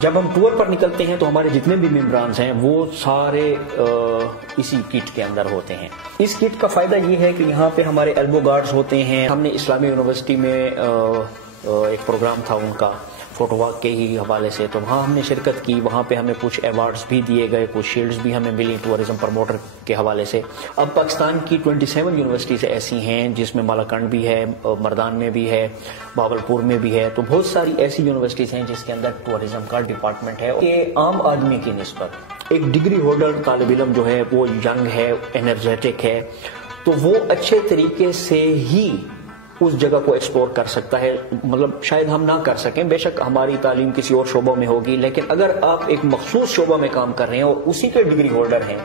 جب ہم ٹور پر نکلتے ہیں تو ہمارے جتنے بھی ممبرانز ہیں وہ سارے اسی کٹ کے اندر ہوتے ہیں۔ اس کٹ کا فائدہ یہ ہے کہ یہاں پہ ہمارے ایلبو گارڈز ہوتے ہیں۔ ہم نے اسلامی یونیورسٹی میں ایک پروگرام تھا ان کا فوٹو واک کے ہی حوالے سے، تو وہاں ہم نے شرکت کی، وہاں پہ ہمیں کچھ ایوارڈز بھی دیے گئے، کچھ شیلڈز بھی ہمیں ملی ٹورزم پروموٹر کے حوالے سے۔ اب پاکستان کی 27 یونیورسٹیز ایسی ہیں جس میں مالاکنڈ بھی ہے، مردان میں بھی ہے، باولپور میں بھی ہے، تو بہت ساری ایسی یونیورسٹیز ہیں جس کے اندر ٹورزم کا ڈپارٹمنٹ ہے کہ عام آدمی کی نسبت ایک ڈگری ہولڈر طالب علم جو ہے وہ ینگ ہے، انرجیٹک ہے، تو وہ اچھے طریقے سے ہی اس جگہ کو ایکسپلور کر سکتا ہے۔ مطلب شاید ہم نہ کر سکیں، بے شک ہماری تعلیم کسی اور شعبوں میں ہوگی، لیکن اگر آپ ایک مخصوص شعبہ میں کام کر رہے ہیں اور اسی کے ڈگری ہولڈر ہیں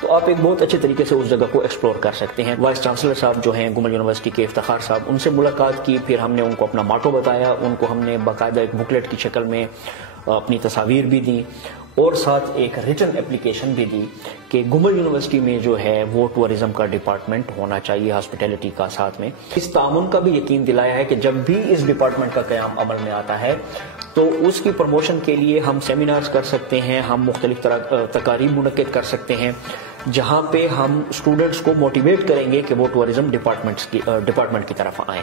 تو آپ ایک بہت اچھے طریقے سے اس جگہ کو ایکسپلور کر سکتے ہیں۔ وائس چانسلر صاحب جو ہیں گمل یونیورسٹی کے افتخار صاحب، ان سے ملاقات کی، پھر ہم نے ان کو اپنا ماٹو بتایا، ان کو ہم نے باقاعدہ ایک بکلیٹ کی شکل میں اپنی تصاویر بھی دی اور ساتھ ایک ریٹن اپلیکیشن بھی دی کہ گمل یونیورسٹی میں جو ہے وہ ٹورزم کا ڈپارٹمنٹ ہونا چاہیے، ہاسپٹیلٹی کا ساتھ میں۔ اس تعاون کا بھی یقین دلایا ہے کہ جب بھی اس ڈپارٹمنٹ کا قیام عمل میں آتا ہے تو اس کی پروموشن کے لیے ہم سیمینارز کر سکتے ہیں، ہم مختلف طرح تقاریب منعقد کر سکتے ہیں جہاں پہ ہم اسٹوڈنٹس کو موٹیویٹ کریں گے کہ وہ ٹورزم ڈپارٹمنٹ کی طرف آئیں۔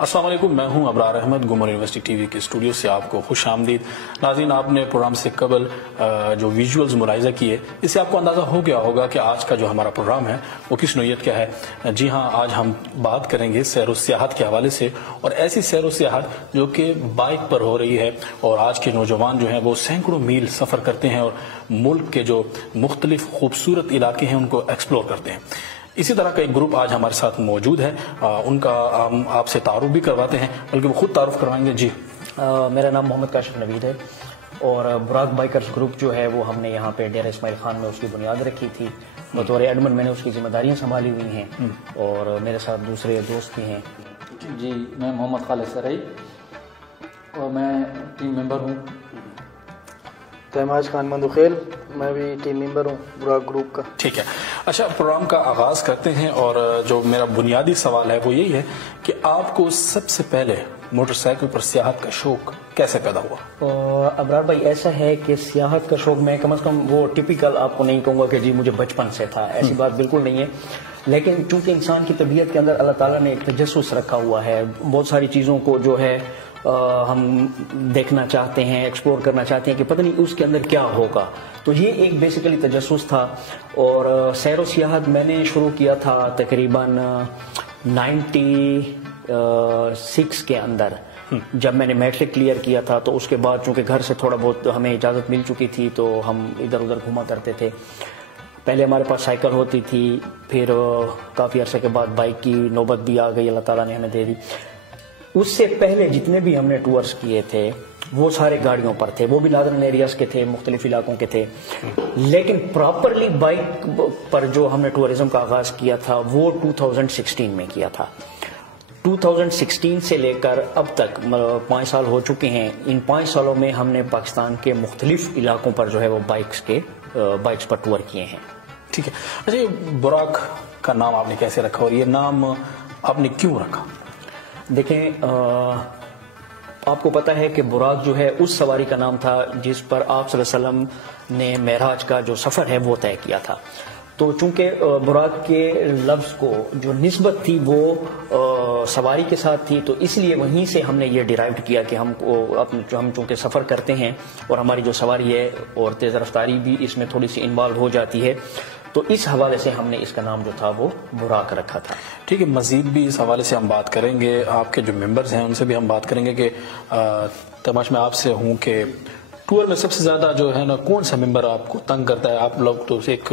السلام علیکم، میں ہوں ابرار احمد، گمل یونیورسٹی ٹی وی کے اسٹوڈیو سے آپ کو خوش آمدید۔ ناظرین، آپ نے پروگرام سے قبل جو ویژولز ملاحظہ کیے، اس سے آپ کو اندازہ ہو گیا ہوگا کہ آج کا جو ہمارا پروگرام ہے وہ کس نوعیت کا ہے۔ جی ہاں، آج ہم بات کریں گے سیر و سیاحت کے حوالے سے، اور ایسی سیر و سیاحت جو کہ بائک پر ہو رہی ہے، اور آج کے نوجوان جو ہیں وہ سینکڑوں میل سفر کرتے ہیں اور ملک کے جو مختلف خوبصورت علاقے ہیں ان کو ایکسپلور کرتے ہیں۔ اسی طرح کا ایک گروپ آج ہمارے ساتھ موجود ہے، ان کا ہم آپ سے تعارف بھی کرواتے ہیں، بلکہ وہ خود تعارف کروائیں گے۔ جی، میرا نام محمد کاشف نوید ہے، اور براک بائکرز گروپ جو ہے وہ ہم نے یہاں پہ ڈیرہ اسماعیل خان میں اس کی بنیاد رکھی تھی، بطور ایڈمن میں نے اس کی ذمہ داریاں سنبھالی ہوئی ہیں، اور میرے ساتھ دوسرے دوست بھی ہیں۔ جی، میں محمد خالد سرئی اور میں ٹیم ممبر ہوں۔ تیماج خان مندوخیل، میں بھی ٹیم ممبر ہوں براک گروپ کا۔ ٹھیک ہے، اچھا، پروگرام کا آغاز کرتے ہیں، اور جو میرا بنیادی سوال ہے وہ یہی ہے کہ آپ کو سب سے پہلے موٹر سائیکل پر سیاحت کا شوق کیسے پیدا ہوا؟ ابرار بھائی، ایسا ہے کہ سیاحت کا شوق میں کم از کم وہ ٹپیکل آپ کو نہیں کہوں گا کہ جی مجھے بچپن سے تھا، ایسی بات بالکل نہیں ہے، لیکن چونکہ انسان کی طبیعت کے اندر اللہ تعالیٰ نے ایک تجسس رکھا ہوا ہے، بہت ساری چیزوں کو جو ہے ہم دیکھنا چاہتے ہیں، ایکسپلور کرنا چاہتے ہیں کہ پتہ نہیں اس کے اندر کیا ہوگا، تو یہ ایک بیسیکلی تجسس تھا۔ اور سیر و سیاحت میں نے شروع کیا تھا تقریباً 96 کے اندر، جب میں نے میٹرک کلیئر کیا تھا، تو اس کے بعد چونکہ گھر سے تھوڑا بہت ہمیں اجازت مل چکی تھی تو ہم ادھر ادھر گھوما کرتے تھے۔ پہلے ہمارے پاس سائیکل ہوتی تھی، پھر کافی عرصے کے بعد بائک کی نوبت بھی آ گئی، اللہ تعالیٰ نے ہمیں دے دی۔ اس سے پہلے جتنے بھی ہم نے ٹورز کیے تھے وہ سارے گاڑیوں پر تھے، وہ بھی نادرن ایریاز کے تھے، مختلف علاقوں کے تھے، لیکن پراپرلی بائک پر جو ہم نے ٹورزم کا آغاز کیا تھا وہ 2016 میں کیا تھا۔ 2016 سے لے کر اب تک 5 سال ہو چکے ہیں۔ ان 5 سالوں میں ہم نے پاکستان کے مختلف علاقوں پر جو ہے وہ بائکس پر ٹور کیے ہیں۔ ٹھیک ہے، اچھا، براک کا نام آپ نے کیسے رکھا اور یہ نام آپ نے کیوں رکھا؟ دیکھیں، آپ کو پتا ہے کہ براک جو ہے اس سواری کا نام تھا جس پر آپ صلی اللہ علیہ وسلم نے معراج کا جو سفر ہے وہ طے کیا تھا، تو چونکہ براک کے لفظ کو جو نسبت تھی وہ سواری کے ساتھ تھی، تو اس لیے وہیں سے ہم نے یہ ڈیرائیوڈ کیا کہ ہم چونکہ سفر کرتے ہیں اور ہماری جو سواری ہے اور تیز رفتاری بھی اس میں تھوڑی سی انوالو ہو جاتی ہے، تو اس حوالے سے ہم نے اس کا نام جو تھا وہ براک رکھا تھا۔ ٹھیک ہے، مزید بھی اس حوالے سے ہم بات کریں گے، آپ کے جو ممبرز ہیں ان سے بھی ہم بات کریں گے کہ تماش میں آپ سے ہوں کہ ٹور میں سب سے زیادہ جو ہے نا کون سا ممبر آپ کو تنگ کرتا ہے؟ آپ لوگ تو ایک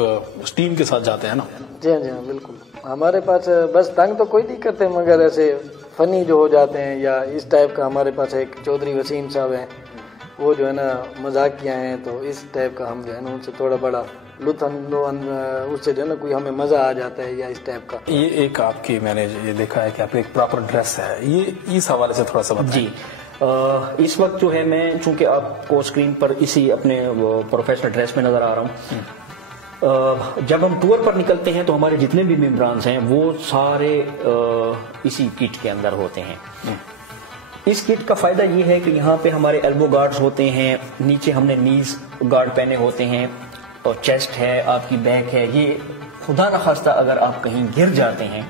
ٹیم کے ساتھ جاتے ہیں نا؟ جی ہاں، جی ہاں، بالکل۔ ہمارے پاس بس تنگ تو کوئی نہیں کرتے، مگر ایسے فنی جو ہو جاتے ہیں یا اس ٹائپ کا، ہمارے پاس ایک چودھری وسیم صاحب ہیں، وہ جو ہے نا مذاق کیا ہیں، تو اس ٹائپ کا ہم جو ہے نا ان سے تھوڑا بڑا لطف اس سے جو ہے نا کوئی ہمیں مزہ آ جاتا ہے یا اس ٹائپ کا۔ یہ ایک آپ کی میں نے یہ دیکھا ہے کہ آپ ایک پراپر ڈریس ہے، یہ اس حوالے سے تھوڑا سا بتائیں۔ جی، اس وقت جو ہے میں چونکہ آپ کو اسکرین پر اسی اپنے پروفیشنل ڈریس میں نظر آ رہا ہوں، جب ہم ٹور پر نکلتے ہیں تو ہمارے جتنے بھی ممبرانز ہیں وہ سارے اسی کٹ کے اندر ہوتے ہیں۔ اس کٹ کا فائدہ یہ ہے کہ یہاں پہ ہمارے ایلبو گارڈز ہوتے ہیں، نیچے ہم نے نیز گارڈ پہنے ہوتے ہیں، اور چیسٹ ہے، آپ کی بیک ہے. یہ خدا نخواستہ اگر آپ کہیں گر جاتے ہیں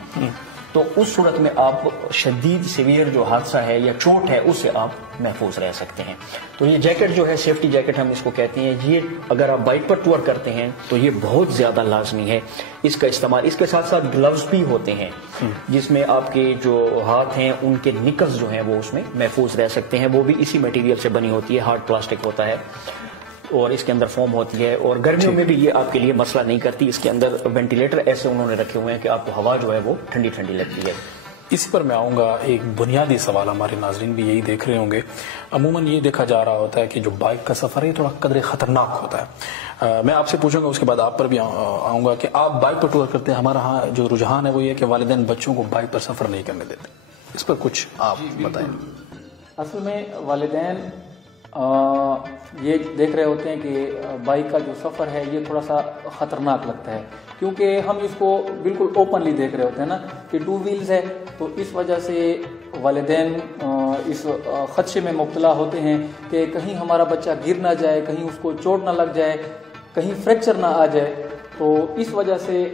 تو اس صورت میں آپ شدید سیویئر جو حادثہ ہے یا چوٹ ہے اس سے آپ محفوظ رہ سکتے ہیں. تو یہ جیکٹ جو ہے سیفٹی جیکٹ ہم اس کو کہتے ہیں، یہ اگر آپ بائک پر ٹور کرتے ہیں تو یہ بہت زیادہ لازمی ہے اس کا استعمال. اس کے ساتھ ساتھ گلوز بھی ہوتے ہیں جس میں آپ کے جو ہاتھ ہیں ان کے نکلز جو ہیں وہ اس میں محفوظ رہ سکتے ہیں. وہ بھی اسی میٹیریل سے بنی ہوتی ہے، ہارڈ پلاسٹک ہوتا ہے اور اس کے اندر فوم ہوتی ہے. اور گرمیوں میں بھی یہ آپ کے لیے مسئلہ نہیں کرتی. اس کے اندر وینٹیلیٹر ایسے انہوں نے رکھے ہوئے ہیں کہ آپ کو ہوا جو ہے وہ ٹھنڈی ٹھنڈی لگتی ہے. اسی پر میں آؤں گا. ایک بنیادی سوال، ہمارے ناظرین بھی یہی دیکھ رہے ہوں گے، عموماً یہ دیکھا جا رہا ہوتا ہے کہ جو بائک کا سفر ہے تھوڑا قدرے خطرناک ہوتا ہے. میں آپ سے پوچھوں گا، اس کے بعد آپ پر بھی آؤں گا کہ آپ بائک پر ٹور کرتے ہیں. ہمارا ہاں جو رجحان ہے وہ یہ کہ والدین بچوں کو بائک پر سفر نہیں کرنے دیتے. اس پر کچھ آپ بتائیں. اصل میں والدین یہ دیکھ رہے ہوتے ہیں کہ بائک کا جو سفر ہے یہ تھوڑا سا خطرناک لگتا ہے، کیونکہ ہم اس کو بالکل اوپنلی دیکھ رہے ہوتے ہیں نا کہ 2 ویلز ہے. تو اس وجہ سے والدین اس خدشے میں مبتلا ہوتے ہیں کہ کہیں ہمارا بچہ گر نہ جائے، کہیں اس کو چوٹ نہ لگ جائے، کہیں فریکچر نہ آ جائے. تو اس وجہ سے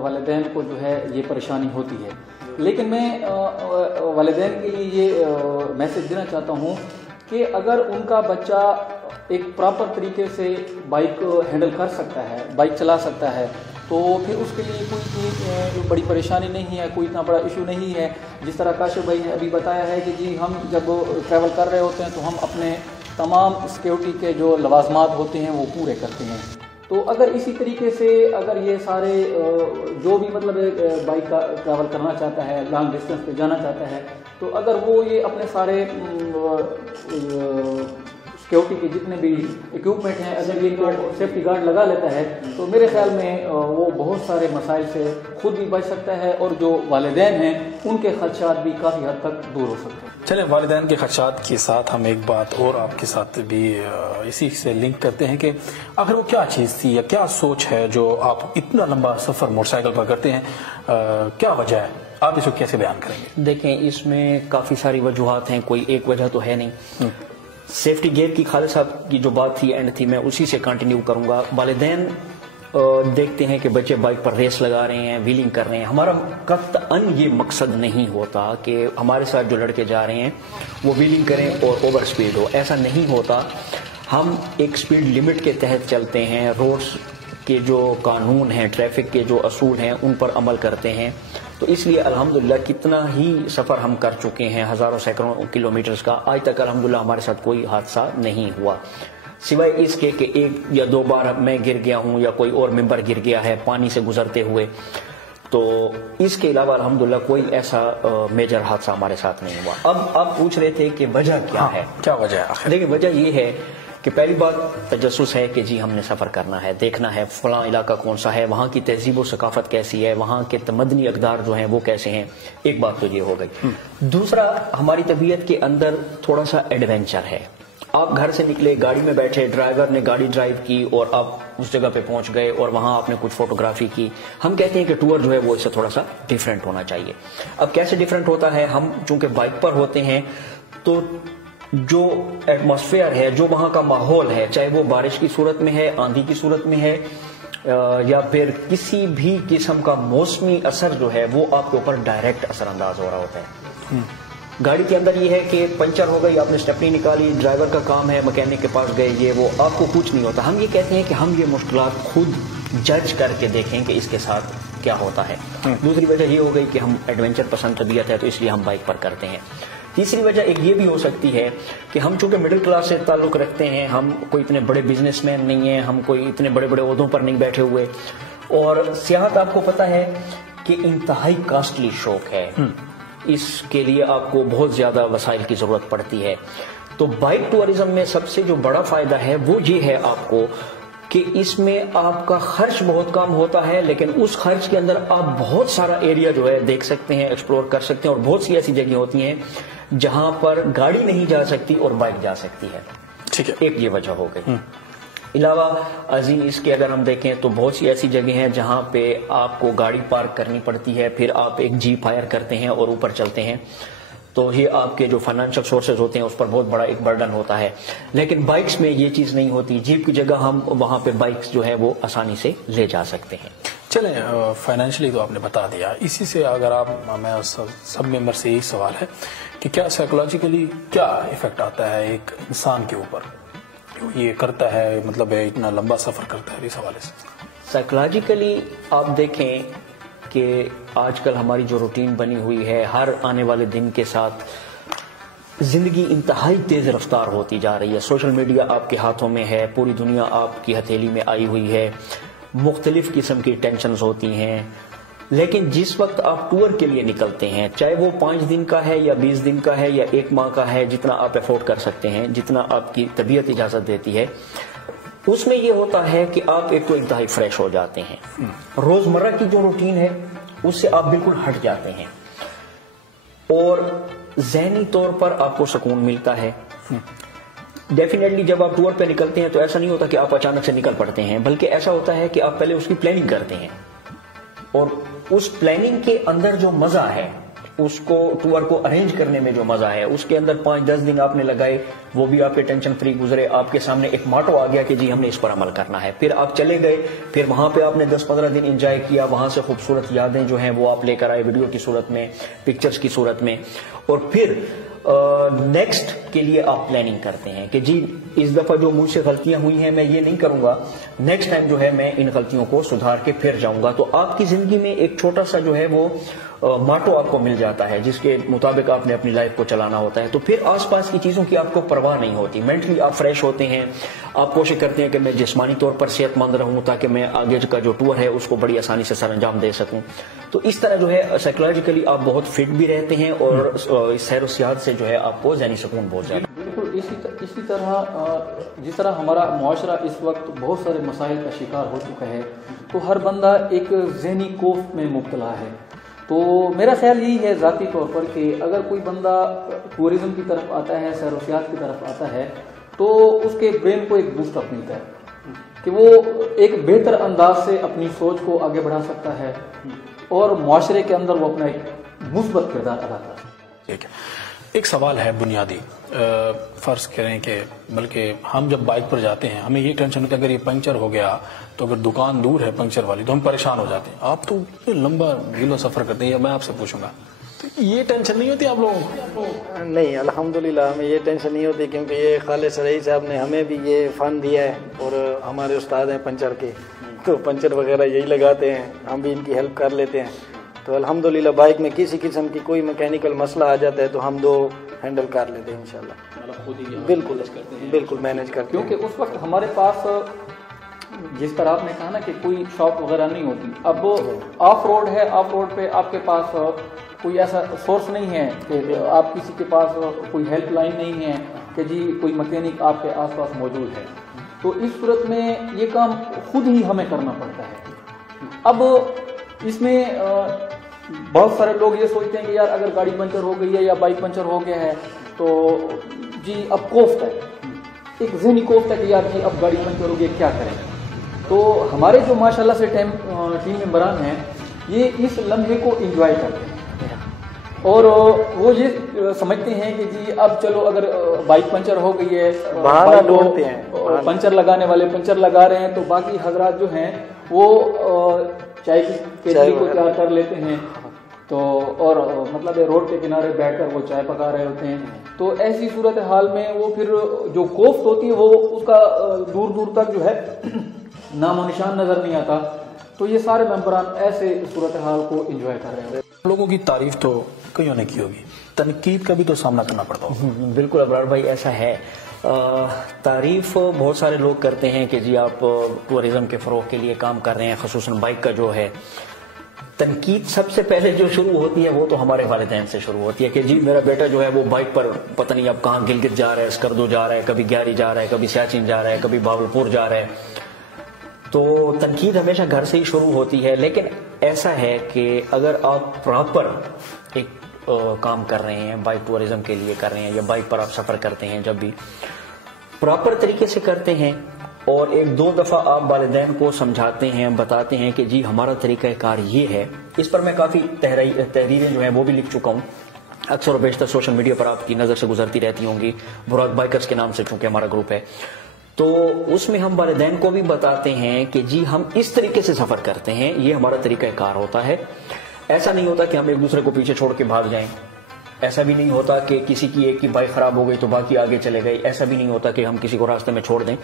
والدین کو جو ہے یہ پریشانی ہوتی ہے. لیکن میں والدین کے لیے یہ میسج دینا چاہتا ہوں کہ اگر ان کا بچہ ایک پراپر طریقے سے بائک ہینڈل کر سکتا ہے، بائک چلا سکتا ہے، تو پھر اس کے لیے کوئی بڑی پریشانی نہیں ہے، کوئی اتنا بڑا ایشو نہیں ہے. جس طرح کاشف بھائی نے ابھی بتایا ہے کہ جی ہم جب ٹریول کر رہے ہوتے ہیں تو ہم اپنے تمام سیکیورٹی کے جو لوازمات ہوتے ہیں وہ پورے کرتے ہیں. تو اگر اسی طریقے سے اگر یہ سارے جو بھی مطلب بائک کا ٹریول کرنا چاہتا ہے، لانگ ڈسٹینس پہ جانا چاہتا ہے، تو اگر وہ یہ اپنے سارے سیکیورٹی کے جتنے بھی اکوپمنٹ ہیں اگر یہ سیفٹی گارڈ لگا لیتا ہے تو میرے خیال میں وہ بہت سارے مسائل سے خود بھی بچ سکتا ہے اور جو والدین ہیں ان کے خدشات بھی کافی حد تک دور ہو سکتے ہیں. چلیں، والدین کے خدشات کے ساتھ ہم ایک بات اور آپ کے ساتھ بھی اسی سے لنک کرتے ہیں کہ آخر وہ کیا چیز تھی یا کیا سوچ ہے جو آپ اتنا لمبا سفر موٹر سائیکل پر کرتے ہیں؟ کیا وجہ ہے؟ آپ اس کو کیسے بیان کریں گے؟ دیکھیں، اس میں کافی ساری وجوہات ہیں، کوئی ایک وجہ تو ہے نہیں. سیفٹی گیئر کی خالد صاحب کی جو بات تھی اینڈ تھی، میں اسی سے کنٹینیو کروں گا. والدین دیکھتے ہیں کہ بچے بائک پر ریس لگا رہے ہیں، ویلنگ کر رہے ہیں. ہمارا قطعاً یہ مقصد نہیں ہوتا کہ ہمارے ساتھ جو لڑکے جا رہے ہیں وہ ویلنگ کریں اور اوور سپیڈ ہو. ایسا نہیں ہوتا. ہم ایک سپیڈ لمٹ کے تحت چلتے ہیں، روڈز کے جو قانون ہیں، ٹریفک کے جو اصول ہیں ان پر عمل کرتے ہیں. تو اس لیے الحمدللہ کتنا ہی سفر ہم کر چکے ہیں، ہزاروں سینکڑوں کلومیٹرز کا، آج تک الحمدللہ ہمارے ساتھ کوئی حادثہ نہیں ہوا، سوائے اس کے کہ 1 یا 2 بار میں گر گیا ہوں یا کوئی اور ممبر گر گیا ہے پانی سے گزرتے ہوئے. تو اس کے علاوہ الحمدللہ کوئی ایسا میجر حادثہ ہمارے ساتھ نہیں ہوا. اب آپ پوچھ رہے تھے کہ وجہ کیا ہے؟ کیا وجہ ہے؟ دیکھیں، وجہ یہ ہے کہ پہلی بات تجسس ہے کہ جی ہم نے سفر کرنا ہے، دیکھنا ہے فلاں علاقہ کون سا ہے، وہاں کی تہذیب و ثقافت کیسی ہے، وہاں کے تمدنی اقدار جو ہیں وہ کیسے ہیں. ایک بات تو یہ ہو گئی. دوسرا، ہماری طبیعت کے اندر تھوڑا سا ایڈونچر ہے. آپ گھر سے نکلے، گاڑی میں بیٹھے، ڈرائیور نے گاڑی ڈرائیو کی اور آپ اس جگہ پہ پہنچ گئے اور وہاں آپ نے کچھ فوٹوگرافی کی. ہم کہتے ہیں کہ ٹور جو ہے وہ اس سے تھوڑا سا ڈیفرنٹ ہونا چاہیے. اب کیسے ڈیفرنٹ ہوتا ہے؟ ہم چونکہ بائک پر ہوتے ہیں تو جو ایٹماسفیئر ہے، جو وہاں کا ماحول ہے، چاہے وہ بارش کی صورت میں ہے، آندھی کی صورت میں ہے، یا پھر کسی بھی قسم کا موسمی اثر جو ہے وہ آپ کے اوپر ڈائریکٹ اثر انداز ہو رہا ہوتا ہے. گاڑی کے اندر یہ ہے کہ پنچر ہو گئی، آپ نے اسٹیپنی نکالی، ڈرائیور کا کام ہے مکینک کے پاس گئے، یہ وہ آپ کو کچھ نہیں ہوتا. ہم یہ کہتے ہیں کہ ہم یہ مشکلات خود جج کر کے دیکھیں کہ اس کے ساتھ کیا ہوتا ہے. دوسری وجہ یہ ہو گئی کہ ہم ایڈونچر پسند طبیعت ہے تو اس لیے ہم بائک پر کرتے ہیں. تیسری وجہ ایک یہ بھی ہو سکتی ہے کہ ہم چونکہ مڈل کلاس سے تعلق رکھتے ہیں، ہم کوئی اتنے بڑے بزنس مین نہیں ہیں، ہم کوئی اتنے بڑے بڑے عہدوں پر نہیں بیٹھے ہوئے، اور سیاحت آپ کو پتہ ہے کہ انتہائی کاسٹلی شوق ہے. اس کے لیے آپ کو بہت زیادہ وسائل کی ضرورت پڑتی ہے. تو بائک ٹورزم میں سب سے جو بڑا فائدہ ہے وہ یہ ہے آپ کو کہ اس میں آپ کا خرچ بہت کم ہوتا ہے، لیکن اس خرچ کے اندر آپ بہت سارا ایریا جو ہے دیکھ سکتے ہیں، ایکسپلور کر سکتے ہیں، اور بہت سی ایسی جگہیں ہوتی ہیں جہاں پر گاڑی نہیں جا سکتی اور بائک جا سکتی ہے. ٹھیک ہے، ایک یہ وجہ ہو گئی. علاوہ ازیں اس کے اگر ہم دیکھیں تو بہت سی ایسی جگہیں ہیں جہاں پہ آپ کو گاڑی پارک کرنی پڑتی ہے، پھر آپ ایک جیپ ہائر کرتے ہیں اور اوپر چلتے ہیں. تو یہ آپ کے جو فائنینشیل سورسز ہوتے ہیں اس پر بہت بڑا ایک برڈن ہوتا ہے. لیکن بائکس میں یہ چیز نہیں ہوتی. جیپ کی جگہ ہم وہاں پہ بائکس جو ہے وہ آسانی سے لے جا سکتے ہیں. چلیں فائنینشلی تو آپ نے بتا دیا, اسی سے اگر آپ, میں سب ممبر سے یہی سوال ہے کہ کیا سائیکولوجیکلی کیا افیکٹ آتا ہے ایک انسان کے اوپر یہ کرتا ہے, مطلب اتنا لمبا سفر کرتا ہے, اس حوالے سے سائیکولوجیکلی آپ دیکھیں کہ آج کل ہماری جو روٹین بنی ہوئی ہے, ہر آنے والے دن کے ساتھ زندگی انتہائی تیز رفتار ہوتی جا رہی ہے. سوشل میڈیا آپ کے ہاتھوں میں ہے, پوری دنیا آپ کی ہتھیلی میں آئی ہوئی ہے, مختلف قسم کی ٹینشنز ہوتی ہیں. لیکن جس وقت آپ ٹور کے لیے نکلتے ہیں, چاہے وہ 5 دن کا ہے یا 20 دن کا ہے یا 1 ماہ کا ہے, جتنا آپ افورڈ کر سکتے ہیں, جتنا آپ کی طبیعت اجازت دیتی ہے, اس میں یہ ہوتا ہے کہ آپ ایک تو انتہائی فریش ہو جاتے ہیں. روزمرہ کی جو روٹین ہے اس سے آپ بالکل ہٹ جاتے ہیں اور ذہنی طور پر آپ کو سکون ملتا ہے. ڈیفینیٹلی جب آپ ٹور پہ نکلتے ہیں تو ایسا نہیں ہوتا کہ آپ اچانک سے نکل پڑتے ہیں, بلکہ ایسا ہوتا ہے کہ آپ پہلے اس کی پلاننگ کرتے ہیں, اور اس پلاننگ کے اندر جو مزہ ہے, اس کو ٹور کو ارینج کرنے میں جو مزہ ہے, اس کے اندر 5-10 دن آپ نے لگائے, وہ بھی آپ کے ٹینشن فری گزرے. آپ کے سامنے ایک ماٹو آ گیا کہ جی ہم نے اس پر عمل کرنا ہے. پھر آپ چلے گئے, پھر وہاں پہ آپ نے 10-15 دن انجوائے کیا, وہاں سے خوبصورت یادیں جو ہیں وہ آپ لے کر آئے, ویڈیو کی صورت میں, پکچرز کی صورت میں, اور پھر نیکسٹ کے لیے آپ پلاننگ کرتے ہیں کہ جی اس دفعہ جو مجھ سے غلطیاں ہوئی ہیں میں یہ نہیں کروں گا, نیکسٹ ٹائم جو ہے میں ان غلطیوں کو سدھار کے پھر جاؤں گا. تو آپ کی زندگی میں ایک چھوٹا سا جو ہے وہ ماٹو آپ کو مل جاتا ہے جس کے مطابق آپ نے اپنی لائف کو چلانا ہوتا ہے. تو پھر آس پاس کی چیزوں کی آپ کو پرواہ نہیں ہوتی. مینٹلی آپ فریش ہوتے ہیں, آپ کوشش کرتے ہیں کہ میں جسمانی طور پر صحت مند رہوں تاکہ میں آگے کا جو ٹور ہے اس کو بڑی آسانی سے سر انجام دے سکوں. تو اس طرح جو ہے سائیکولوجیکلی آپ بہت فٹ بھی رہتے ہیں اور سیر و سیاحت سے جو ہے آپ کو ذہنی سکون بہت زیادہ. بالکل اسی طرح جس طرح ہمارا معاشرہ اس وقت بہت سارے مسائل کا شکار ہو چکا ہے, تو ہر بندہ ایک ذہنی کوف میں مبتلا ہے. تو میرا خیال یہی ہے ذاتی طور پر کہ اگر کوئی بندہ ٹورزم کی طرف آتا ہے, سیر و سیاحت کی طرف آتا ہے, تو اس کے برین کو ایک بوسٹ اپ ملتا ہے کہ وہ ایک بہتر انداز سے اپنی سوچ کو آگے بڑھا سکتا ہے اور معاشرے کے اندر وہ اپنا ایک مثبت کردار ادا کر سکتا ہے. ٹھیک ہے, ایک سوال ہے بنیادی, فرض کریں کہ بلکہ ہم جب بائک پر جاتے ہیں ہمیں یہ ٹینشن ہوتی ہے اگر یہ پنچر ہو گیا تو اگر دکان دور ہے پنچر والی تو ہم پریشان ہو جاتے ہیں. آپ تو لمبا گیلو سفر کرتے ہیں, یا میں آپ سے پوچھوں گا تو یہ ٹینشن نہیں ہوتی آپ لوگوں کو؟ نہیں, الحمدللہ ہمیں یہ ٹینشن نہیں ہوتی, کیونکہ یہ خالد رئی صاحب نے ہمیں بھی یہ فن دیا ہے, اور ہمارے استاد ہیں پنچر کے, تو پنچر وغیرہ یہی لگاتے ہیں, ہم بھی ان کی ہیلپ کر لیتے ہیں. تو الحمدللہ بائک میں کسی قسم کی کوئی میکینیکل مسئلہ آ جاتا ہے تو ہم 2 ہینڈل کر لیتے ہیں انشاءاللہ. بالکل مینیج کرتے ہیں, کیونکہ اس وقت ہمارے پاس جس طرح آپ نے کہا نا کہ کوئی شاپ وغیرہ نہیں ہوتی. اب آف روڈ ہے, آف روڈ پہ آپ کے پاس کوئی ایسا سورس نہیں ہے کہ آپ کسی کے پاس کوئی ہیلپ لائن نہیں ہے کہ جی کوئی مکینک آپ کے آس پاس موجود ہے. تو اس صورت میں یہ کام خود ہی ہمیں کرنا پڑتا ہے. اب اس میں بہت سارے لوگ یہ سوچتے ہیں کہ یار اگر گاڑی پنچر ہو گئی ہے یا بائک پنچر ہو گیا ہے تو جی اب کوفت ہے, ایک ذہنی کوفت ہے کہ یار جی اب گاڑی پنچر ہو گئی کیا کریں. تو ہمارے جو ماشاءاللہ سے ٹیم ممبران ہیں یہ اس لمحے کو انجوائے کرتے ہیں اور وہ یہ سمجھتے ہیں کہ جی اب چلو اگر بائک پنچر ہو گئی ہے, بہانہ ڈھونڈتے ہیں, پنچر لگانے والے پنچر لگا رہے ہیں تو باقی حضرات جو ہیں وہ چائے کی کیتلی کو تیار کر لیتے ہیں, تو اور مطلب روڈ کے کنارے بیٹھ کر وہ چائے پکا رہے ہوتے ہیں. تو ایسی صورت حال میں وہ پھر جو کوفت ہوتی ہے وہ اس کا دور دور تک جو ہے نام و نشان نظر نہیں آتا. تو یہ سارے ممبران ایسے صورتحال کو انجوائے کر رہے ہیں. لوگوں کی تعریف تو کئیوں نے کی ہوگی, تنقید کا بھی تو سامنا کرنا پڑتا ہوگا. بالکل ابرار بھائی ایسا ہے, تعریف بہت سارے لوگ کرتے ہیں کہ جی آپ ٹورزم کے فروغ کے لیے کام کر رہے ہیں, خصوصاً بائک کا جو ہے. تنقید سب سے پہلے جو شروع ہوتی ہے وہ تو ہمارے والدین سے شروع ہوتی ہے کہ جی میرا بیٹا جو ہے وہ بائک پر پتہ نہیں اب کہاں گلگت جا رہا ہے, اسکردو جا رہا ہے, کبھی گیاری جا رہا ہے, کبھی سیاچن جا رہا ہے, کبھی باولپور جا رہا ہے. تو تنقید ہمیشہ گھر سے ہی شروع ہوتی ہے. لیکن ایسا ہے کہ اگر آپ پراپر ایک کام کر رہے ہیں, بائک ٹورزم کے لیے کر رہے ہیں یا بائک پر آپ سفر کرتے ہیں, جب بھی پراپر طریقے سے کرتے ہیں اور 1-2 دفعہ آپ والدین کو سمجھاتے ہیں, بتاتے ہیں کہ جی ہمارا طریقہ کار یہ ہے. اس پر میں کافی تحریریں جو ہیں وہ بھی لکھ چکا ہوں اکثر و بیشتر سوشل میڈیا پر آپ کی نظر سے گزرتی رہتی ہوں گی، براک بائکرز کے نام سے چونکہ ہمارا گروپ ہے. تو اس میں ہم والدین کو بھی بتاتے ہیں کہ جی ہم اس طریقے سے سفر کرتے ہیں، یہ ہمارا طریقہ کار ہوتا ہے. ایسا نہیں ہوتا کہ ہم ایک دوسرے کو پیچھے چھوڑ کے بھاگ جائیں، ایسا بھی نہیں ہوتا کہ کسی کی ایک کی بائک خراب ہو گئی تو باقی آگے چلے گئے، ایسا بھی نہیں ہوتا کہ ہم کسی کو راستے میں چھوڑ دیں.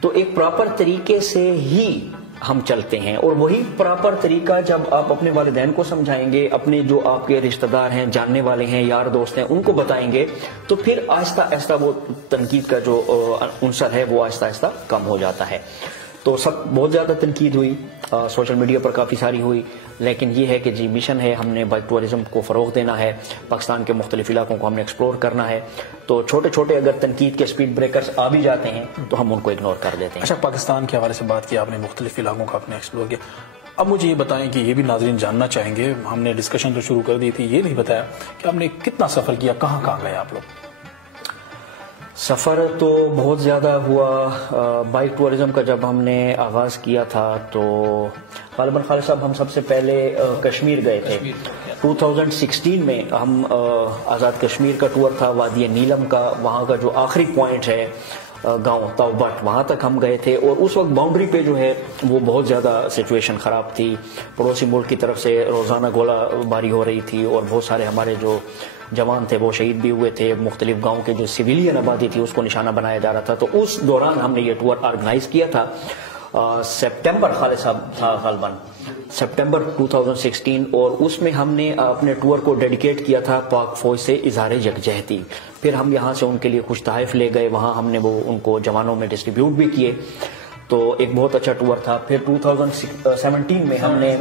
تو ایک پراپر طریقے سے ہی ہم چلتے ہیں، اور وہی پراپر طریقہ جب آپ اپنے والدین کو سمجھائیں گے، اپنے جو آپ کے رشتہ دار ہیں، جاننے والے ہیں، یار دوست ہیں، ان کو بتائیں گے، تو پھر آہستہ آہستہ وہ تنقید کا جو عنصر ہے وہ آہستہ آہستہ کم ہو جاتا ہے. تو بہت زیادہ تنقید ہوئی، سوشل میڈیا پر کافی ساری ہوئی، لیکن یہ ہے کہ جی مشن ہے، ہم نے بائک ٹورزم کو فروغ دینا ہے، پاکستان کے مختلف علاقوں کو ہم نے ایکسپلور کرنا ہے. تو چھوٹے چھوٹے اگر تنقید کے اسپیڈ بریکرز آ بھی جاتے ہیں تو ہم ان کو اگنور کر دیتے ہیں. اچھا، پاکستان کے حوالے سے بات کی آپ نے، مختلف علاقوں کا آپ نے ایکسپلور کیا. اب مجھے یہ بتائیں کہ یہ بھی ناظرین جاننا چاہیں گے، ہم نے ڈسکشن تو شروع کر دی تھی، یہ نہیں بتایا کہ آپ نے کتنا سفر کیا، کہاں کہاں گئے آپ لوگ؟ سفر تو بہت زیادہ ہوا. بائک ٹورزم کا جب ہم نے آغاز کیا تھا تو غالباً خالد صاحب ہم سب سے پہلے کشمیر گئے تھے. 2016 میں ہم آزاد کشمیر کا ٹور تھا، وادی نیلم کا، وہاں کا جو آخری پوائنٹ ہے گاؤں توبٹ، وہاں تک ہم گئے تھے. اور اس وقت باؤنڈری پہ جو ہے وہ بہت زیادہ سچویشن خراب تھی، پڑوسی ملک کی طرف سے روزانہ گولہ باری ہو رہی تھی، اور بہت سارے ہمارے جو جوان تھے وہ شہید بھی ہوئے تھے. مختلف گاؤں کے جو سویلین آبادی تھی اس کو نشانہ بنایا جا رہا تھا. تو اس دوران ہم نے یہ ٹور آرگنائز کیا تھا. سپٹمبر خالد صاحب تھا غالباً، سپٹمبر 2016، اور اس میں ہم نے اپنے ٹور کو ڈیڈیکیٹ کیا تھا پاک فوج سے اظہار یکجہتی. پھر ہم یہاں سے ان کے لیے خوش تحائف لے گئے، وہاں ہم نے وہ ان کو جوانوں میں ڈسٹریبیوٹ بھی کیے. تو ایک بہت اچھا ٹور تھا. پھر 2017 میں ہم نے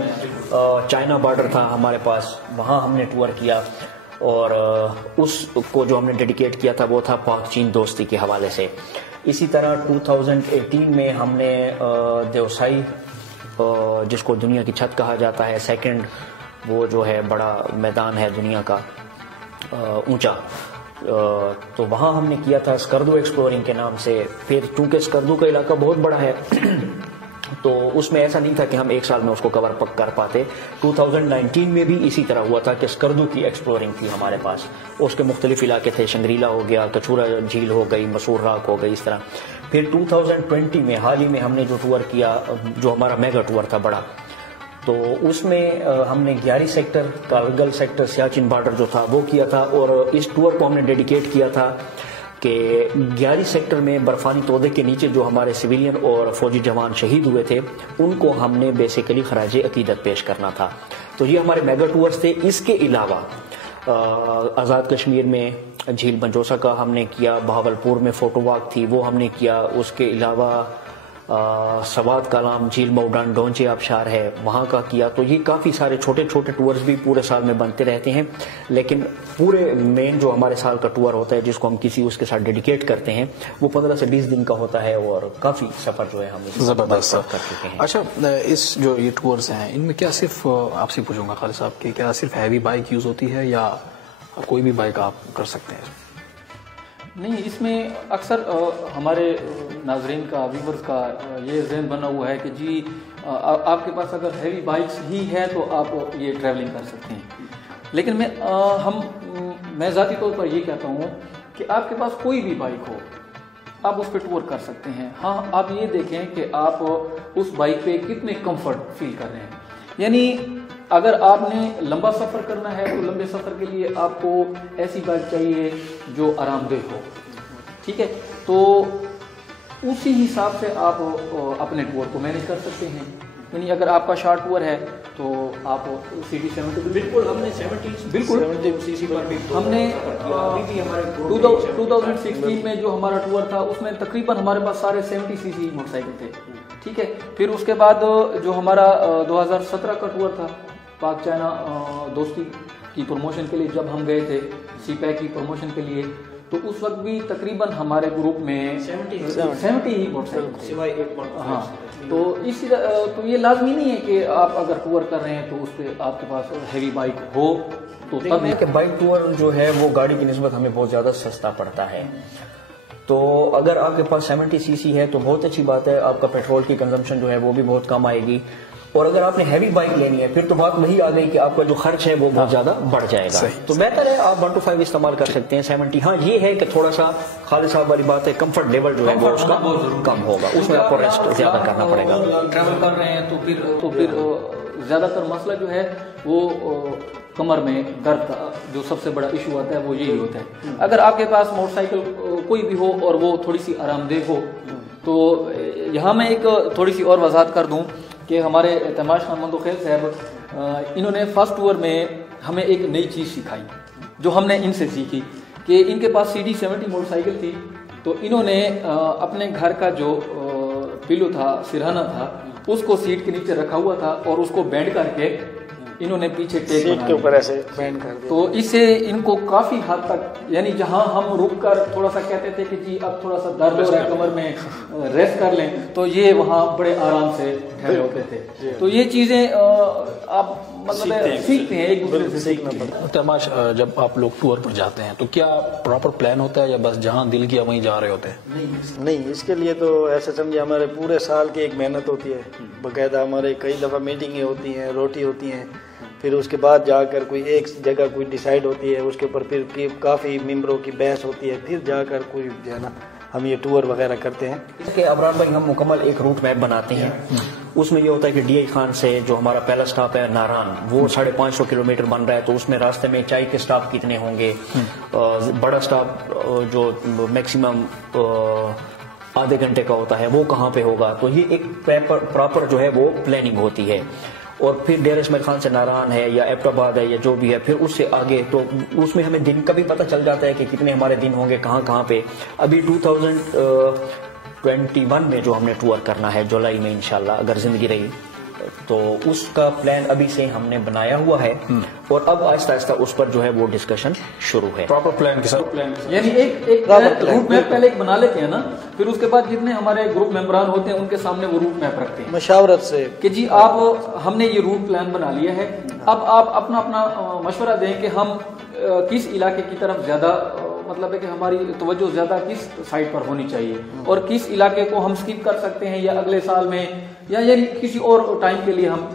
چائنا بارڈر تھا ہمارے پاس، وہاں ہم نے ٹور کیا، اور اس کو جو ہم نے ڈیڈیکیٹ کیا تھا وہ تھا پاک چین دوستی کے حوالے سے. اسی طرح 2018 میں ہم نے دیوسائی، جس کو دنیا کی چھت کہا جاتا ہے، سیکنڈ وہ جو ہے بڑا میدان ہے دنیا کا اونچا، تو وہاں ہم نے کیا تھا اسکردو ایکسپلورنگ کے نام سے. پھر چونکہ اسکردو کا علاقہ بہت بڑا ہے تو اس میں ایسا نہیں تھا کہ ہم ایک سال میں اس کو کور کر پاتے. 2019 میں بھی اسی طرح ہوا تھا کہ اسکردو کی ایکسپلورنگ تھی ہمارے پاس. اس کے مختلف علاقے تھے، شنگریلا ہو گیا، کچورا جھیل ہو گئی، مسور راک ہو گئی، اس طرح. پھر 2020 میں حال ہی میں ہم نے جو ٹور کیا، جو ہمارا میگا ٹور تھا بڑا، تو اس میں ہم نے Gyari sector, Kargil sector, Siachen border جو تھا وہ کیا تھا. اور اس ٹور کو ہم نے ڈیڈیکیٹ کیا تھا کہ گیاری سیکٹر میں برفانی تودے کے نیچے جو ہمارے سویلین اور فوجی جوان شہید ہوئے تھے ان کو ہم نے بیسیکلی خراج عقیدت پیش کرنا تھا. تو یہ ہمارے میگا ٹورز تھے. اس کے علاوہ آزاد کشمیر میں جھیل بنجوسا کا ہم نے کیا، بہاولپور میں فوٹو واک تھی وہ ہم نے کیا. اس کے علاوہ سوات کالام جھیل موڈان ڈونچے آبشار ہے وہاں کا کیا. تو یہ کافی سارے چھوٹے چھوٹے ٹورز بھی پورے سال میں بنتے رہتے ہیں، لیکن پورے مین جو ہمارے سال کا ٹور ہوتا ہے جس کو ہم کسی اس کے ساتھ ڈیڈیکیٹ کرتے ہیں وہ 15 سے 20 دن کا ہوتا ہے، اور کافی سفر جو ہے ہم زبردست کر چکے ہیں. اچھا، اس جو یہ ٹورز ہیں ان میں کیا صرف آپ سے پوچھوں گا خالد صاحب کہ کیا صرف ہیوی بائک یوز ہوتی ہے یا کوئی بھی بائک آپ کر سکتے ہیں؟ نہیں، اس میں اکثر ہمارے ناظرین کا، ویورز کا یہ ذہن بنا ہوا ہے کہ جی آپ کے پاس اگر ہیوی بائکس ہی ہے تو آپ یہ ٹریولنگ کر سکتے ہیں. لیکن میں ذاتی طور پر یہ کہتا ہوں کہ آپ کے پاس کوئی بھی بائک ہو آپ اس پہ ٹور کر سکتے ہیں. ہاں، آپ یہ دیکھیں کہ آپ اس بائک پہ کتنے کمفرٹ فیل کر رہے ہیں. یعنی اگر آپ نے لمبا سفر کرنا ہے تو لمبے سفر کے لیے آپ کو ایسی بائک چاہیے جو آرام دہ ہو، ٹھیک ہے. تو اسی حساب سے آپ اپنے ٹور کو مینیج کر سکتے ہیں. یعنی اگر آپ کا شارٹ ٹور ہے تو آپ CT70 بالکل ہم نے 70 سی سی پر بھی ہم نے 2016 میں جو ہمارا ٹور تھا اس میں تقریباً ہمارے پاس سارے 70 سی سی موٹر سائیکل تھے، ٹھیک ہے. پھر اس کے بعد جو ہمارا 2017 کا ٹور تھا پاک چائنا دوستی کی پروموشن کے لیے، جب ہم گئے تھے سی پیک کی پروموشن کے لیے، تو اس وقت بھی تقریباً ہمارے گروپ میں 70 ہی موٹر سائیکل سوائے ایک. ہاں، تو اسی تو یہ لازمی نہیں ہے کہ آپ اگر ٹور کر رہے ہیں تو اس پہ آپ کے پاس ہیوی بائک ہو. تو تب کہ بائک ٹور جو ہے وہ گاڑی کی نسبت ہمیں بہت زیادہ سستا پڑتا ہے. تو اگر آپ کے پاس 70 سی سی ہے تو بہت اچھی بات ہے، آپ کا پیٹرول کی کنزمپشن جو ہے وہ بھی بہت کم آئے گی. اور اگر آپ نے ہیوی بائک لینی ہے پھر تو بات وہی آ گئی کہ آپ کا جو خرچ ہے وہ بہت زیادہ بڑھ جائے گا. تو بہتر ہے آپ 125 استعمال کر سکتے ہیں. 70 ہاں یہ ہے کہ تھوڑا سا خالد صاحب والی بات ہے کمفرٹ لیول جو ہے وہ اس کا کم ہوگا, اس میں آپ کو ریسٹ زیادہ کرنا پڑے گا. ٹریول کر رہے ہیں تو پھر زیادہ تر مسئلہ جو ہے وہ کمر میں درد کا جو سب سے بڑا ایشو آتا ہے وہ یہی ہوتا ہے. اگر آپ کے پاس موٹر سائیکل کوئی بھی ہو اور وہ تھوڑی سی آرام دہ ہو تو یہاں میں ایک تھوڑی سی اور وضاحت کر دوں کہ ہمارے تماش خان مندوخیل صاحب انہوں نے فرسٹ ٹور میں ہمیں ایک نئی چیز سکھائی جو ہم نے ان سے سیکھی کہ ان کے پاس CD70 موٹر سائیکل تھی. تو انہوں نے اپنے گھر کا جو پلو تھا, سرہانہ تھا, اس کو سیٹ کے نیچے رکھا ہوا تھا اور اس کو بینڈ کر کے انہوں نے پیچھے ٹیک سیٹ کے اوپر ایسے بینڈ کر دیا. تو اس سے ان کو کافی حد تک, یعنی جہاں ہم رک کر تھوڑا سا کہتے تھے کہ جی اب تھوڑا سا درد ہو رہا ہے کمر میں, ریسٹ کر لیں, تو یہ وہاں بڑے آرام سے ٹھہرے ہوتے تھے. تو یہ چیزیں آپ مطلب سیکھتے ہیں ایک دوسرے سے سیکھنا پڑتا ہے. تماش جب آپ لوگ ٹور پر جاتے ہیں تو کیا پراپر پلان ہوتا ہے یا بس جہاں دل کیا وہیں جا رہے ہوتے ہیں؟ نہیں, اس کے لیے تو ایسے سمجھے ہمارے پورے سال کی ایک محنت ہوتی ہے. باقاعدہ ہمارے کئی دفعہ میٹنگیں ہوتی ہیں, روٹی ہوتی ہیں, پھر اس کے بعد جا کر کوئی ایک جگہ کوئی ڈیسائیڈ ہوتی ہے, اس کے اوپر پھر کافی ممبروں کی بحث ہوتی ہے, پھر جا کر کوئی جو ہے نا ہم یہ ٹور وغیرہ کرتے ہیں. کہ ابرار بھائی ہم مکمل ایک روٹ میپ بناتے ہیں. اس میں یہ ہوتا ہے کہ DI خان سے جو ہمارا پہلا سٹاپ ہے ناران, وہ 550 کلومیٹر بن رہا ہے. تو اس میں راستے میں چائے کے سٹاپ کتنے ہوں گے, بڑا سٹاپ جو میکسیمم آدھے گھنٹے کا ہوتا ہے وہ کہاں پہ ہوگا. تو یہ ایک پراپر جو ہے وہ پلاننگ ہوتی ہے. اور پھر ڈیر اسماعیل خان سے ناران ہے یا ایبٹ آباد ہے یا جو بھی ہے, پھر اس سے آگے تو اس میں ہمیں دن کا بھی پتہ چل جاتا ہے کہ کتنے ہمارے دن ہوں گے کہاں پہ. ابھی 2021 میں جو ہم نے ٹور کرنا ہے جولائی میں انشاءاللہ اگر زندگی رہی, تو اس کا پلان ابھی سے ہم نے بنایا ہوا ہے اور اب آہستہ آہستہ اس پر جو ہے وہ ڈسکشن شروع ہے. پراپر پلان کے ساتھ, یعنی ایک روٹ میپ پہلے ایک بنا لیتے ہیں نا, پھر اس کے بعد جتنے ہمارے گروپ ممبران ہوتے ہیں ان کے سامنے وہ روٹ میپ رکھتے ہیں مشاورت سے کہ جی آپ ہم نے یہ روٹ پلان بنا لیا ہے, اب آپ اپنا مشورہ دیں کہ ہم کس علاقے کی طرف زیادہ مطلب ہے کہ ہماری توجہ زیادہ کس سائٹ پر ہونی چاہیے اور کس علاقے کو ہم سکپ کر سکتے ہیں یا اگلے سال میں یا یعنی کسی اور ٹائم کے لیے ہم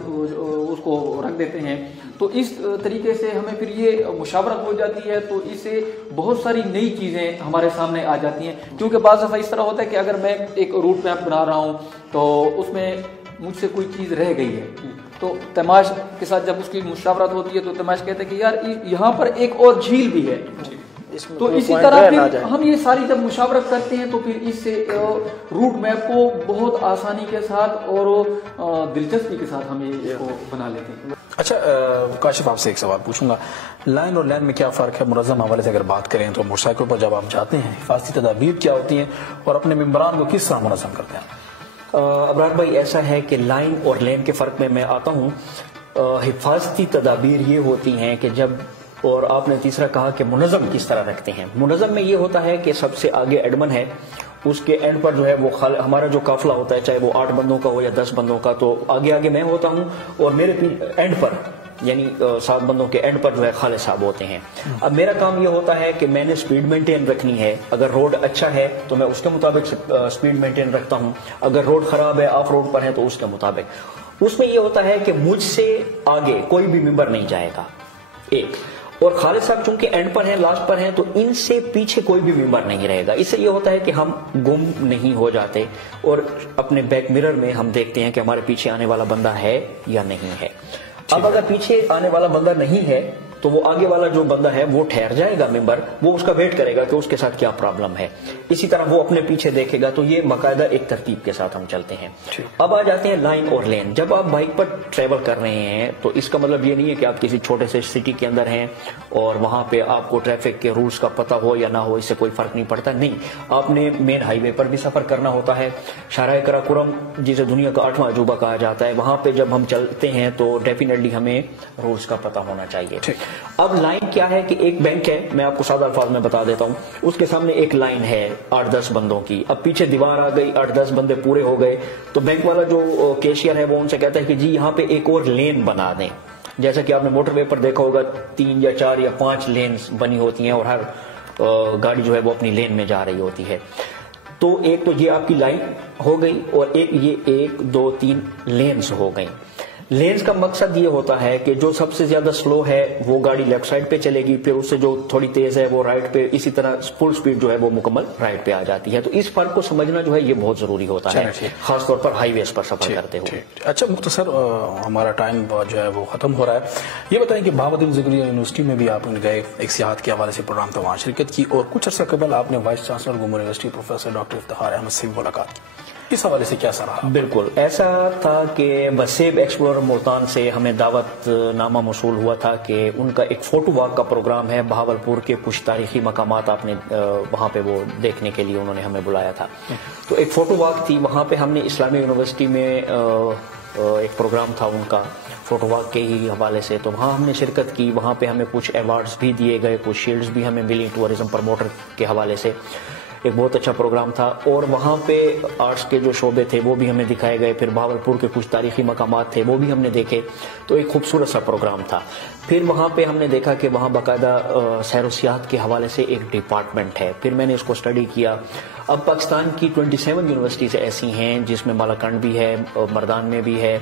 اس کو رکھ دیتے ہیں. تو اس طریقے سے ہمیں پھر یہ مشاورت ہو جاتی ہے. تو اس سے بہت ساری نئی چیزیں ہمارے سامنے آ جاتی ہیں, کیونکہ بعض دفعہ اس طرح ہوتا ہے کہ اگر میں ایک روٹ میپ بنا رہا ہوں تو اس میں مجھ سے کوئی چیز رہ گئی ہے, تو تماش کے ساتھ جب اس کی مشاورت ہوتی ہے تو تماش کہتے ہیں کہ یار یہاں پر ایک اور جھیل بھی ہے. تو اسی طرح پھر ہم یہ ساری جب مشاورت کرتے ہیں تو پھر اس سے روٹ میپ کو بہت آسانی کے ساتھ اور دلچسپی کے ساتھ ہم یہ کو بنا لیتے ہیں. اچھا کاشف, آپ سے ایک سوال پوچھوں گا, لائن اور لین میں کیا فرق ہے؟ منظم حوالے سے اگر بات کریں تو موٹر سائیکل پر جب آپ جاتے ہیں حفاظتی تدابیر کیا ہوتی ہیں اور اپنے ممبران کو کس طرح منظم کرتے ہیں؟ ابرار بھائی ایسا ہے کہ لائن اور لین کے فرق میں آتا ہوں. حفاظتی تدابیر یہ ہوتی ہیں کہ جب, اور آپ نے تیسرا کہا کہ منظم کس طرح رکھتے ہیں. منظم میں یہ ہوتا ہے کہ سب سے آگے ایڈمن ہے, اس کے اینڈ پر جو ہے وہ ہمارا جو قافلہ ہوتا ہے چاہے وہ 8 بندوں کا ہو یا 10 بندوں کا, تو آگے میں ہوتا ہوں اور میرے اینڈ پر یعنی 7 بندوں کے اینڈ پر جو ہے خالد صاحب ہوتے ہیں. اب میرا کام یہ ہوتا ہے کہ میں نے سپیڈ مینٹین رکھنی ہے. اگر روڈ اچھا ہے تو میں اس کے مطابق سپیڈ مینٹین رکھتا ہوں, اگر روڈ خراب ہے آف روڈ پر ہے تو اس کے مطابق. اس میں یہ ہوتا ہے کہ مجھ سے آگے کوئی بھی ممبر نہیں جائے گا ایک, اور خالد صاحب چونکہ اینڈ پر ہیں لاسٹ پر ہیں تو ان سے پیچھے کوئی بھی ممبر نہیں رہے گا. اس سے یہ ہوتا ہے کہ ہم گم نہیں ہو جاتے اور اپنے بیک مرر میں ہم دیکھتے ہیں کہ ہمارے پیچھے آنے والا بندہ ہے یا نہیں ہے. اب اگر پیچھے آنے والا بندہ نہیں ہے تو وہ آگے والا جو بندہ ہے وہ ٹھہر جائے گا ممبر, وہ اس کا ویٹ کرے گا کہ اس کے ساتھ کیا پرابلم ہے. اسی طرح وہ اپنے پیچھے دیکھے گا. تو یہ باقاعدہ ایک ترتیب کے ساتھ ہم چلتے ہیں. اب آ جاتے ہیں لائن اور لین. جب آپ بائک پر ٹریول کر رہے ہیں تو اس کا مطلب یہ نہیں ہے کہ آپ کسی چھوٹے سے سٹی کے اندر ہیں اور وہاں پہ آپ کو ٹریفک کے رولز کا پتہ ہو یا نہ ہو, اس سے کوئی فرق نہیں پڑتا. نہیں, آپ نے مین ہائی وے پر بھی سفر کرنا ہوتا ہے. شاہراہ قراقرم جسے دنیا کا 8واں عجوبہ کہا جاتا ہے, وہاں پہ جب ہم چلتے ہیں تو ڈیفینیٹلی ہمیں رولز کا پتہ ہونا چاہیے. اب لائن کیا ہے کہ ایک بینک ہے, میں آپ کو سادہ الفاظ میں بتا دیتا ہوں. اس کے سامنے ایک لائن ہے 8-10 بندوں کی. اب پیچھے دیوار آ گئی, 8-10 بندے پورے ہو گئے, تو بینک والا جو کیشیئر ہے وہ ان سے کہتا ہے کہ جی یہاں پہ ایک اور لین بنا دیں. جیسا کہ آپ نے موٹر وے پر دیکھا ہوگا 3 یا 4 یا 5 لینز بنی ہوتی ہیں اور ہر گاڑی جو ہے وہ اپنی لین میں جا رہی ہوتی ہے. تو ایک تو یہ آپ کی لائن ہو گئی اور ایک یہ 1 2 3 لینز ہو گئی. لینز کا مقصد یہ ہوتا ہے کہ جو سب سے زیادہ سلو ہے وہ گاڑی لیفٹ سائڈ پہ چلے گی، پھر اس سے جو تھوڑی تیز ہے وہ رائٹ پہ، اسی طرح فل سپیڈ جو ہے وہ مکمل رائٹ پہ آ جاتی ہے. تو اس فرق کو سمجھنا جو ہے یہ بہت ضروری ہوتا ہے، خاص طور پر ہائی ویز پر سفر کرتے ہوئے. اچھا مختصر ہمارا ٹائم جو ہے وہ ختم ہو رہا ہے، یہ بتائیں کہ بہاؤالدین زکریا یونیورسٹی میں بھی آپ گئے، ایک سیاحت کے حوالے سے پروگرام تھا، وہاں شرکت کی، اور کچھ عرصہ قبل آپ نے vice chancellor Gomal university professor doctor Iftikhar Ahmad سے ملاقات کی، اس حوالے سے کیا رہا؟ بالکل ایسا تھا کہ بسیب ایکسپلورر ملتان سے ہمیں دعوت نامہ موصول ہوا تھا کہ ان کا ایک فوٹو واک کا پروگرام ہے، بہاولپور کے کچھ تاریخی مقامات آپ نے وہاں پہ وہ دیکھنے کے لیے انہوں نے ہمیں بلایا تھا. تو ایک فوٹو واک تھی، وہاں پہ ہم نے اسلامی یونیورسٹی میں ایک پروگرام تھا ان کا فوٹو واک کے ہی حوالے سے، تو وہاں ہم نے شرکت کی. وہاں پہ ہمیں کچھ ایوارڈز بھی دیے گئے، کچھ شیلڈز بھی ہمیں ملی ٹورزم پروموٹر کے حوالے سے. ایک بہت اچھا پروگرام تھا، اور وہاں پہ آرٹس کے جو شعبے تھے وہ بھی ہمیں دکھائے گئے، پھر بہاولپور کے کچھ تاریخی مقامات تھے وہ بھی ہم نے دیکھے. تو ایک خوبصورت سا پروگرام تھا. پھر وہاں پہ ہم نے دیکھا کہ وہاں باقاعدہ سیر و سیاحت کے حوالے سے ایک ڈپارٹمنٹ ہے. پھر میں نے اس کو اسٹڈی کیا. اب پاکستان کی 27 یونیورسٹیز ایسی ہیں جس میں مالاکنڈ بھی ہے، مردان میں بھی ہے،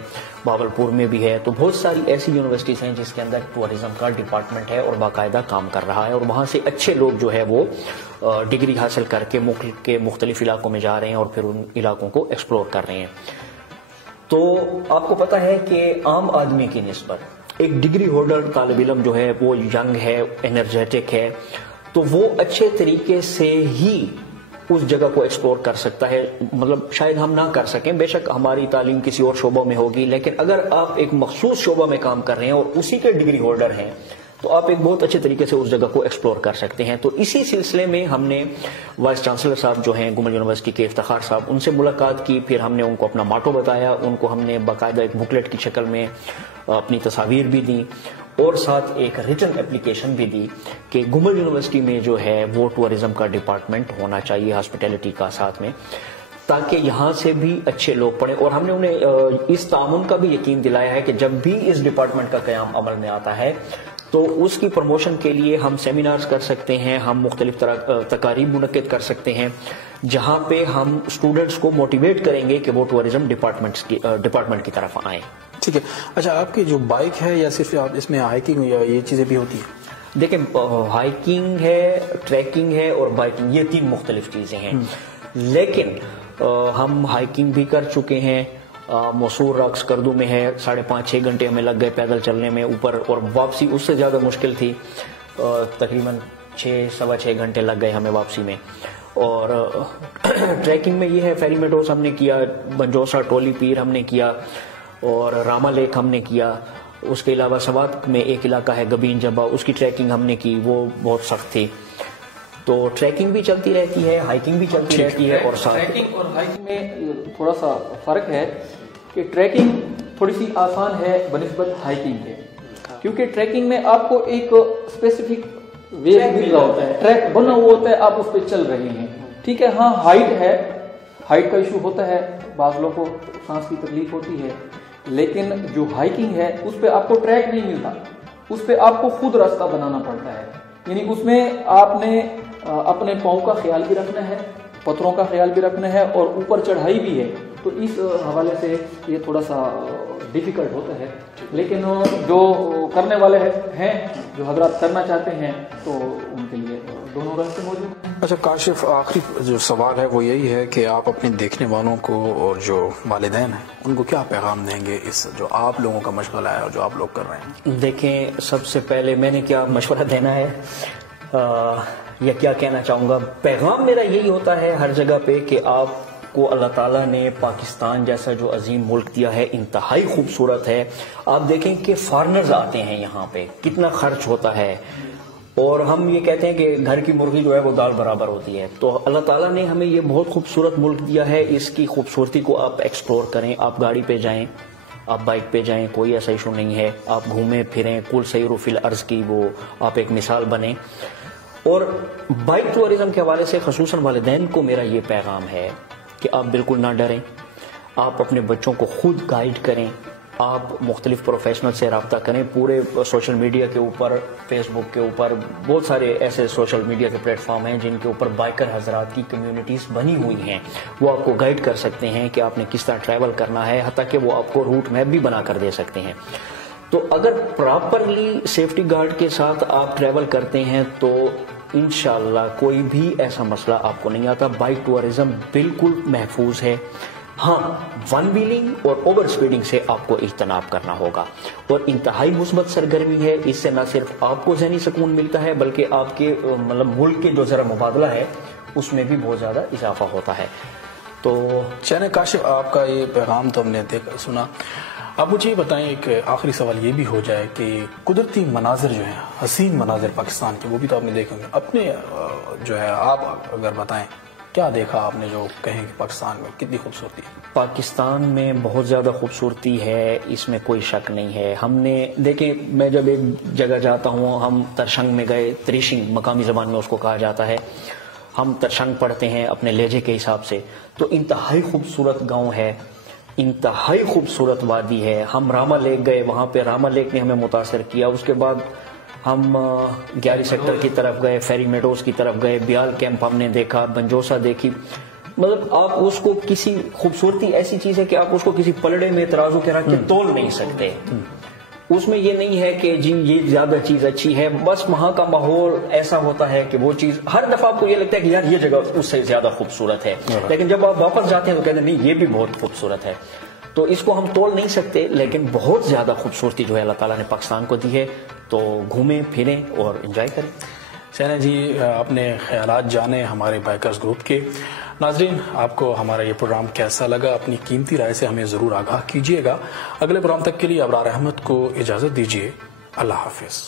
بہاولپور میں بھی ہے. تو بہت ساری ایسی یونیورسٹیز ہیں جس کے اندر ٹورزم کا ڈپارٹمنٹ ہے اور باقاعدہ کام کر رہا ہے، اور وہاں سے اچھے لوگ جو ہے وہ ڈگری حاصل کر کے ملک کے مختلف علاقوں میں جا رہے ہیں اور پھر ان علاقوں کو ایکسپلور کر رہے ہیں. تو آپ کو پتہ ہے کہ عام آدمی کی نسبت ایک ڈگری ہولڈر طالب علم جو ہے وہ ینگ ہے، انرجیٹک ہے، تو وہ اچھے طریقے سے ہی اس جگہ کو ایکسپلور کر سکتا ہے. مطلب شاید ہم نہ کر سکیں، بے شک ہماری تعلیم کسی اور شعبوں میں ہوگی، لیکن اگر آپ ایک مخصوص شعبہ میں کام کر رہے ہیں اور اسی کے ڈگری ہولڈر ہیں تو آپ ایک بہت اچھے طریقے سے اس جگہ کو ایکسپلور کر سکتے ہیں. تو اسی سلسلے میں ہم نے وائس چانسلر صاحب جو ہیں گمر یونیورسٹی کے افتخار صاحب، ان سے ملاقات کی. پھر ہم نے ان کو اپنا ماٹو بتایا، ان کو ہم نے باقاعدہ ایک بکلیٹ کی شکل میں اپنی تصاویر بھی دیں اور ساتھ ایک ریٹن اپلیکیشن بھی دی کہ گمر یونیورسٹی میں جو ہے وہ ٹورزم کا ڈپارٹمنٹ ہونا چاہیے ہاسپٹیلٹی کا ساتھ میں، تاکہ یہاں سے بھی اچھے لوگ پڑھیں. اور ہم نے انہیں اس تعاون کا بھی یقین دلایا ہے کہ جب بھی اس ڈپارٹمنٹ کا قیام عمل میں آتا ہے تو اس کی پروموشن کے لیے ہم سیمینارز کر سکتے ہیں، ہم مختلف تقاریب منعقد کر سکتے ہیں جہاں پہ ہم اسٹوڈنٹس کو موٹیویٹ کریں گے کہ وہ ٹورزم ڈپارٹمنٹ کی طرف آئیں. ٹھیک ہے. اچھا آپ کی جو بائک ہے یا صرف آپ اس میں ہائکنگ یا یہ چیزیں بھی ہوتی ہیں؟ دیکھیں ہائکنگ ہے، ٹریکنگ ہے اور بائکنگ، یہ 3 مختلف چیزیں ہیں. لیکن ہم ہائکنگ بھی کر چکے ہیں. موصور راکس کردو میں ہے، 5.5-6 گھنٹے ہمیں لگ گئے پیدل چلنے میں اوپر، اور واپسی اس سے زیادہ مشکل تھی، تقریباً 6-6.25 گھنٹے لگ گئے ہمیں واپسی میں. اور ٹریکنگ میں یہ ہے، فیری میڈوز ہم نے کیا، بنجوسا ٹولی پیر ہم نے کیا، اور راما لیک ہم نے کیا. اس کے علاوہ سوات میں ایک علاقہ ہے گبین جبا، اس کی ٹریکنگ ہم نے کی، وہ بہت سخت تھی. تو ٹریکنگ بھی چلتی رہتی ہے، ہائکنگ بھی چلتی رہتی ہے. اور ٹریکنگ اور ہائکنگ میں تھوڑا سا فرق ہے کہ ٹریکنگ تھوڑی سی آسان ہے بنسبت ہائکنگ کے، کیونکہ ٹریکنگ میں آپ کو ایک اسپیسیفک وے مل رہا ہوتا ہے، ٹریک بنا ہوا ہوتا ہے، آپ اس پہ چل رہے ہیں. ٹھیک ہے، ہاں ہائٹ ہے، ہائٹ کا ایشو ہوتا ہے، بعض لوگوں کو سانس کی تکلیف ہوتی ہے، لیکن جو ہائکنگ ہے اس پہ آپ کو ٹریک نہیں ملتا، اس پہ آپ کو خود راستہ بنانا پڑتا ہے. یعنی اس میں آپ نے اپنے پاؤں کا خیال بھی رکھنا ہے، پتھروں کا خیال بھی رکھنا ہے، اور اوپر چڑھائی بھی ہے. تو اس حوالے سے یہ تھوڑا سا ڈیفیکلٹ ہوتا ہے، لیکن جو کرنے والے ہیں، جو حضرات کرنا چاہتے ہیں، تو ان کے لیے دونوں راستے موجود ہیں. اچھا کاشف، آخری جو سوال ہے وہ یہی ہے کہ آپ اپنے دیکھنے والوں کو اور جو والدین ہیں ان کو کیا پیغام دیں گے اس جو آپ لوگوں کا مشغلہ ہے اور جو آپ لوگ کر رہے ہیں؟ دیکھیں، سب سے پہلے میں نے کیا مشورہ دینا ہے یا کیا کہنا چاہوں گا، پیغام میرا یہی ہوتا ہے ہر جگہ پہ کہ آپ کو اللہ تعالیٰ نے پاکستان جیسا جو عظیم ملک دیا ہے، انتہائی خوبصورت ہے. آپ دیکھیں کہ فارنرز آتے ہیں یہاں پہ، کتنا خرچ ہوتا ہے، اور ہم یہ کہتے ہیں کہ گھر کی مرغی جو ہے وہ دال برابر ہوتی ہے. تو اللہ تعالیٰ نے ہمیں یہ بہت خوبصورت ملک دیا ہے، اس کی خوبصورتی کو آپ ایکسپلور کریں. آپ گاڑی پہ جائیں، آپ بائک پہ جائیں، کوئی ایسا ایشو نہیں ہے. آپ گھومیں پھریں، کل سیر فی الارض کی وہ آپ ایک مثال بنیں. اور بائک ٹورزم کے حوالے سے خصوصاً والدین کو میرا یہ پیغام ہے کہ آپ بالکل نہ ڈریں، آپ اپنے بچوں کو خود گائیڈ کریں، آپ مختلف پروفیشنل سے رابطہ کریں. پورے سوشل میڈیا کے اوپر، فیس بک کے اوپر بہت سارے ایسے سوشل میڈیا کے پلیٹ فارم ہیں جن کے اوپر بائکر حضرات کی کمیونٹیز بنی ہوئی ہیں. وہ آپ کو گائیڈ کر سکتے ہیں کہ آپ نے کس طرح ٹریول کرنا ہے، حتیٰ کہ وہ آپ کو روٹ میپ بھی بنا کر دے سکتے ہیں. تو اگر پراپرلی سیفٹی گارڈ کے ساتھ آپ ٹریول کرتے ہیں تو انشاءاللہ کوئی بھی ایسا مسئلہ آپ کو نہیں آتا. بائک ٹورزم بالکل محفوظ ہے. ہاں، ون ویلنگ اور اوور سپیڈنگ سے آپ کو اجتناب کرنا ہوگا. اور انتہائی مثبت سرگرمی ہے. اس سے نہ صرف آپ کو ذہنی سکون ملتا ہے بلکہ آپ کے ملک کے جو ذرا مبادلہ ہے اس میں بھی بہت زیادہ اضافہ ہوتا ہے. تو چینہ کاشف، آپ کا یہ پیغام تو ہم نے سنا. آپ مجھے یہ بتائیں، ایک آخری سوال یہ بھی ہو جائے کہ قدرتی مناظر جو ہیں، حسین مناظر پاکستان کے، وہ بھی تو آپ نے دیکھے ہوں گے. اپنے جو ہے آپ اگر بتائیں کیا دیکھا آپ نے جو کہیں کہ پاکستان میں کتنی خوبصورتی ہے؟ پاکستان میں بہت زیادہ خوبصورتی ہے، اس میں کوئی شک نہیں ہے. ہم نے دیکھیں، میں جب ایک جگہ جاتا ہوں، ہم ترشنگ میں گئے، تریشنگ مقامی زبان میں اس کو کہا جاتا ہے. ہم ترشنگ پڑھتے ہیں اپنے لہجے کے حساب سے. تو انتہائی خوبصورت گاؤں ہے، انتہائی خوبصورت وادی ہے. ہم راما لیک گئے، وہاں پہ راما لیک نے ہمیں متاثر کیا. اس کے بعد ہم 11 سیکٹر کی طرف گئے، فیری میڈوز کی طرف گئے، بیال کیمپ ہم نے دیکھا، بنجوسا دیکھی. مطلب آپ اس کو کسی خوبصورتی ایسی چیز ہے کہ آپ اس کو کسی پلڑے میں ترازو کے رکھ کے تول نہیں سکتے. اس میں یہ نہیں ہے کہ جی یہ زیادہ چیز اچھی ہے. بس وہاں کا ماحول ایسا ہوتا ہے کہ وہ چیز ہر دفعہ آپ کو یہ لگتا ہے کہ یار یہ جگہ اس سے زیادہ خوبصورت ہے، لیکن جب آپ واپس جاتے ہیں تو کہتے ہیں نہیں یہ بھی بہت خوبصورت ہے. تو اس کو ہم تول نہیں سکتے، لیکن بہت زیادہ خوبصورتی جو ہے اللہ تعالیٰ نے پاکستان کو دی ہے. تو گھومیں پھریں اور انجوائے کریں. چینہ جی، اپنے خیالات جانیں ہمارے بائکرز گروپ کے. ناظرین، آپ کو ہمارا یہ پروگرام کیسا لگا؟ اپنی قیمتی رائے سے ہمیں ضرور آگاہ کیجیے گا. اگلے پروگرام تک کے لیے ابرار احمد کو اجازت دیجیے. اللہ حافظ.